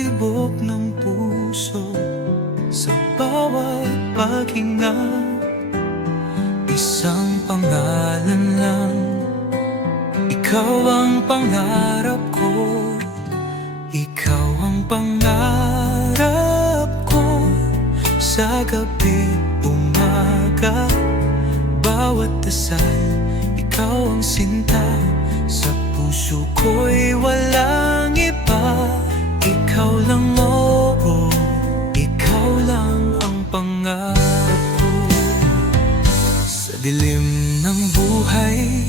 tibok ng puso. Sa bawat paghinga, isang pangalan lang. Ikaw ang pangarap ko, ikaw ang pangarap ko. Sa gabi, umaga, bawat dasal, ikaw ang sinta. Sa puso ko'y walang iba, ikaw lang, oo, ikaw lang ang pangarap ko. Sa dilim ng buhay,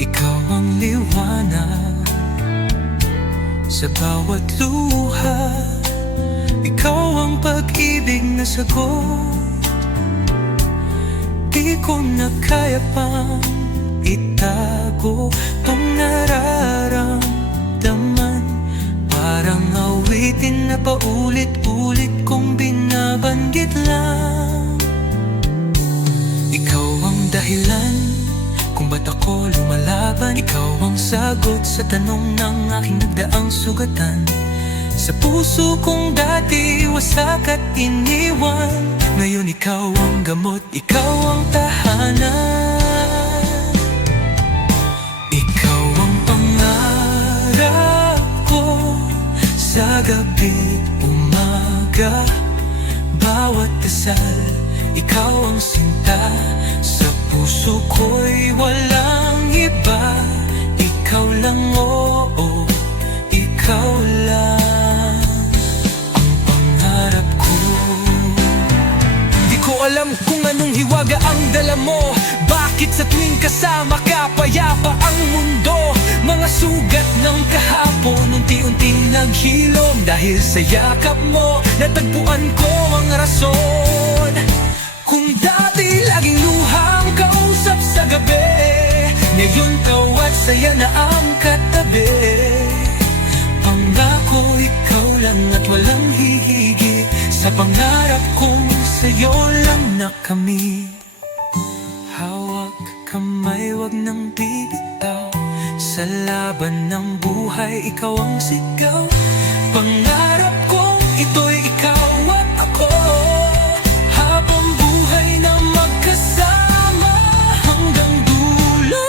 ikaw ang liwanag. Sa bawat luha, ikaw ang pag-ibig na sagot. Di ko na kaya pang itago tong nararamdaman. Parang awitin na paulit-ulit kong binabanggit lang. Ikaw ang dahilan kung ba't ako lumalaban. Ikaw ang sagot sa tanong ng aking nagdaang sugatan. Sa puso kong dati wasak at iniwan, ngayon ikaw ang gamot, ikaw ang tahanan. Ikaw ang pangarap ko, sa gabi, umaga, bawat dasal, ikaw ang sinta. Sa puso ko'y walang iba, ikaw lang, oo, ikaw lang ang pangarap ko. Di ko alam kung anong hiwaga ang dala mo, bakit sa tuwing kasama ka payapa ang mundo. Mga sugat ng kahapon unti-unting naghilom, dahil sa yakap mo natagpuan ko ang rason. Kung dati laging luhang kausap sa gabi, ngayon kawat saya na ang katabi. Pangako ikaw lang at walang hihigit, sa pangarap kong sa'yo lang na kami. Hawak kamay, wag nang bitaw, sa laban ng buhay ikaw ang sigaw. Pangarap kong ito'y ikaw at ako, habang buhay na magkasama hanggang dulo.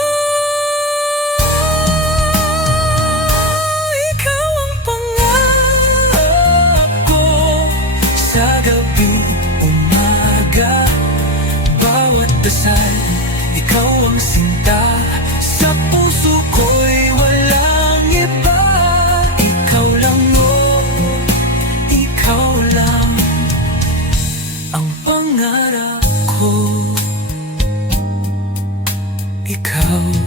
Ikaw ang pangarap ko, sa gabi, umaga, bawat dasal, ikaw ang sinta. Sa puso ko'y walang iba, ikaw lang, oo, ikaw lang ang pangarap ko, ikaw.